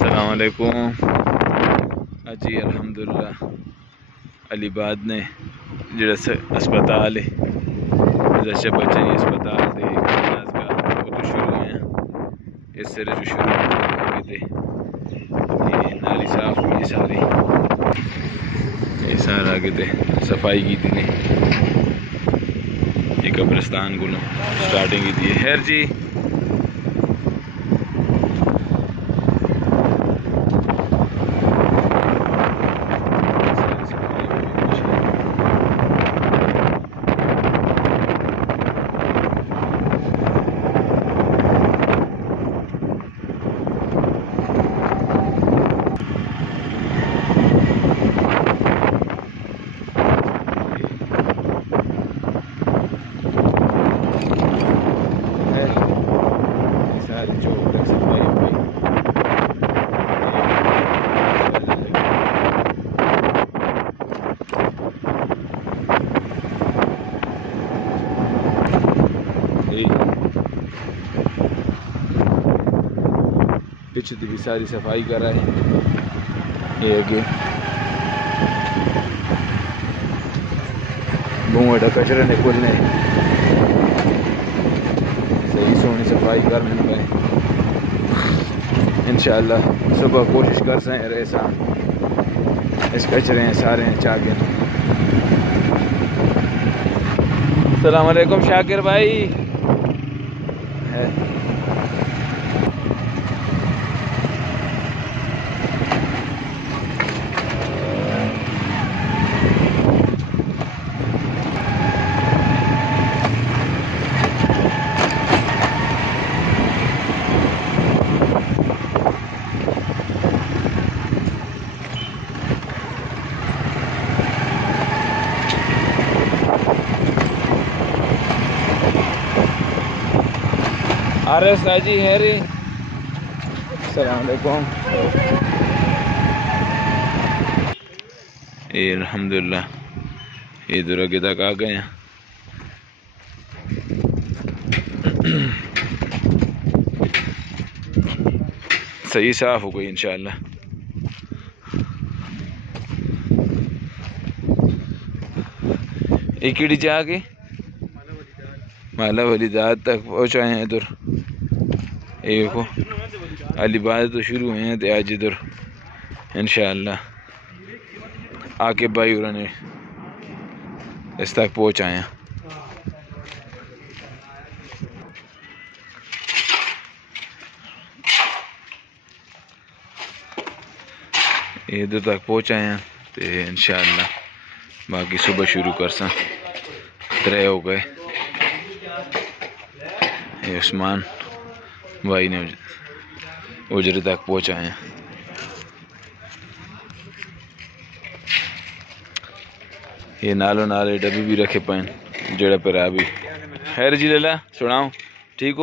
अस्सलामुअलैकुम। जी अल्हम्दुलिल्लाह अलीबाद ने जेड़ा अस्पताल है बच्चे अस्पताल दे वो तो शुरू हैं इस तरह जो शुरू हो गए थे नाली साफ हुई सारी ये सारा आगे थे सफाई की थी ये कब्रिस्तान को स्टार्टिंग की थी खैर जी। पीछे भी सारी सफाई कर रहा है ये आगे बूढ़ा कचरे ने खुलने सही सोनी सफाई करने में इंशाअल्लाह सुबह कोशिश कर सकें रहे साम इस कचरे हैं सारे हैं चाके। अस्सलाम वालेकुम शाकिर भाई है। अरे साजी है रे अस्सलाम वालेकुम। ये अल्हम्दुलिल्लाह इधर आगे तक आ गए हैं। सही साफ हो गई इंशाअल्लाह। एक कीड़ी जाके माला वाली दाद तक पहुँचाए हैं इधर देखो अलीबाद तो शुरू हुए हैं तो आज इधर इंशाअल्लाह आके भाई उन्होंने इस तक पहुँचाए हैं। इधर तक पहुँचाए हैं तो इंशाअल्लाह बाकी सुबह शुरू कर सा तरह हो गए। उस्मान भाई ने उजरे तक पहुँचाए हैं। ये नालों नाले डब्बी भी रखे पे जड़ा पर अभी खैर जी लेला सुनाओ ठीक हो।